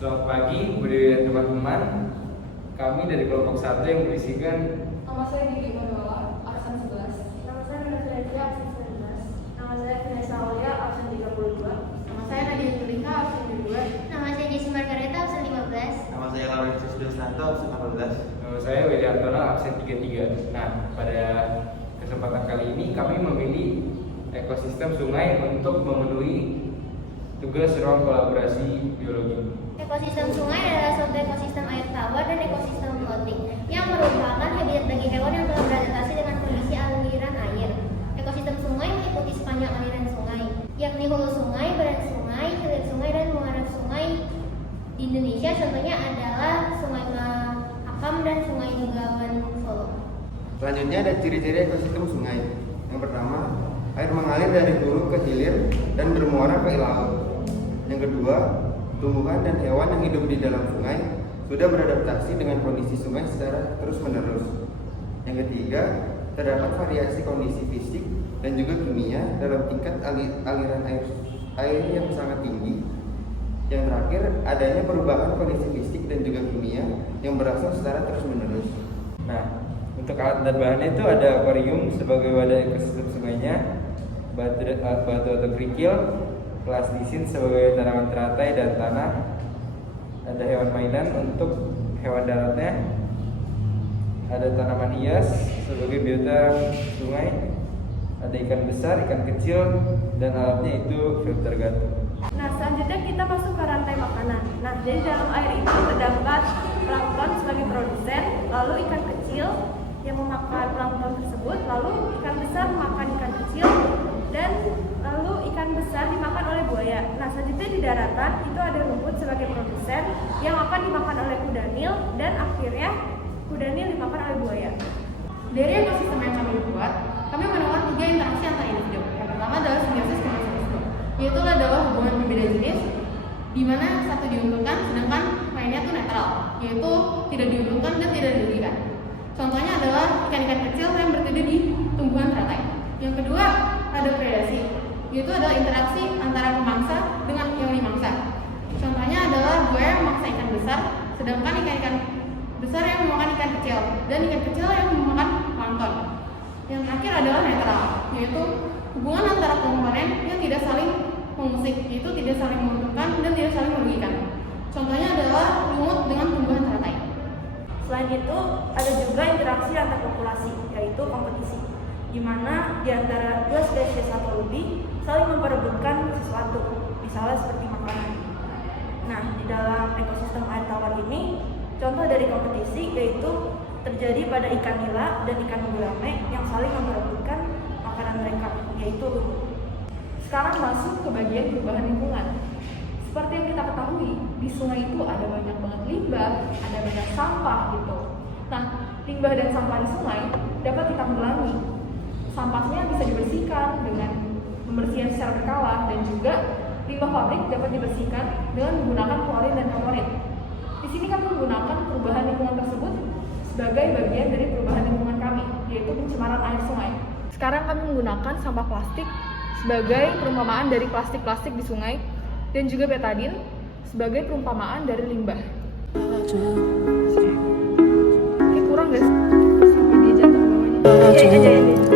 Selamat pagi, Bu Dewi dan teman-teman. Kami dari kelompok 1 yang berisikan Nama saya Didi Manuela, absen 11. Nama saya Nadia Dia, absen 19. Nama saya Vanessa Aulia, absen 32. Nama saya Nadia Julika, absen 2. Nama saya Jessie Margareta, absen 15. Nama saya Laurentius Desanto, absen 18. Nama saya Willy Antono, absen 33. Nah, pada kesempatan kali ini kami memilih ekosistem sungai untuk memenuhi tugas ruang kolaborasi biologi. Ekosistem sungai adalah suatu ekosistem air tawar dan ekosistem floating yang merupakan habitat bagi hewan yang telah beradaptasi dengan kondisi aliran air. Ekosistem sungai meliputi sepanjang aliran sungai, yakni hulu sungai, badan sungai, hilir sungai, dan muara sungai di Indonesia. Contohnya adalah Sungai Mahakam dan Sungai Bengawan Solo. Selanjutnya ada ciri-ciri ekosistem sungai. Yang pertama, air mengalir dari hulu ke hilir dan bermuara ke laut. Yang kedua, tumbuhan dan hewan yang hidup di dalam sungai sudah beradaptasi dengan kondisi sungai secara terus-menerus. Yang ketiga, terdapat variasi kondisi fisik dan juga kimia dalam tingkat aliran air yang sangat tinggi. Yang terakhir, adanya perubahan kondisi fisik dan juga kimia yang berasal secara terus-menerus. Nah, untuk alat dan bahannya itu ada akuarium sebagai wadah ekosistem sungainya, batu atau kerikil, plastisin sebagai tanaman teratai dan tanah, ada hewan mainan untuk hewan daratnya, ada tanaman hias sebagai biota sungai, ada ikan besar, ikan kecil, dan alatnya itu filter gantung. Nah, selanjutnya kita masuk ke rantai makanan. Nah, jadi dalam air itu terdapat plankton sebagai produsen, lalu ikan kecil yang memakan plankton tersebut, lalu ikan besar memakan ikan kecil, dan lalu ikan besar dimakan oleh buaya. Nah, selanjutnya di daratan itu ada rumput sebagai produsen yang akan dimakan oleh kuda Nil, dan akhirnya kuda Nil dimakan oleh buaya. Dari ekosistem yang kami buat, kami menemukan 3 interaksi antar individu. Yang pertama adalah simbiosis komensalisme, yaitu adalah hubungan berbeda jenis di mana satu diuntungkan sedangkan lainnya itu netral, yaitu tidak diuntungkan dan tidak dirugikan. Contohnya adalah ikan-ikan kecil yang berteduh di tumbuhan teratai. Yang kedua ada predasi, yaitu adalah interaksi antara pemangsa dengan yang dimangsa. Contohnya adalah buaya yang memaksa ikan besar, sedangkan ikan-ikan besar yang memakan ikan kecil, dan ikan kecil yang memakan plankton. Yang terakhir adalah netral, yaitu hubungan antara komponen yang tidak saling mengusik, yaitu tidak saling menguntungkan dan tidak saling merugikan. Contohnya adalah lumut dengan tumbuhan teratai. Selain itu, ada juga interaksi antar populasi, yaitu kompetisi, di mana di antara 2 spesies atau lebih saling memperebutkan sesuatu, misalnya seperti makanan. Nah, di dalam ekosistem air tawar ini, contoh dari kompetisi yaitu terjadi pada ikan nila dan ikan gurame yang saling memperebutkan makanan mereka, yaitu lumut. Sekarang masuk ke bagian perubahan lingkungan. Seperti yang kita ketahui, di sungai itu ada banyak banget limbah, ada banyak sampah gitu. Nah, limbah dan sampah di sungai dapat kita kurangi. Sampahnya bisa dibersihkan dengan pembersihan secara berkala, dan juga limbah pabrik dapat dibersihkan dengan menggunakan klorin dan klorin. Di sini kami menggunakan perubahan lingkungan tersebut sebagai bagian dari perubahan lingkungan kami, yaitu pencemaran air sungai. Sekarang kami menggunakan sampah plastik sebagai perumpamaan dari plastik-plastik di sungai, dan juga betadin sebagai perumpamaan dari limbah. Kurang guys, sampai dia jatuh ke bawahnya. Iya.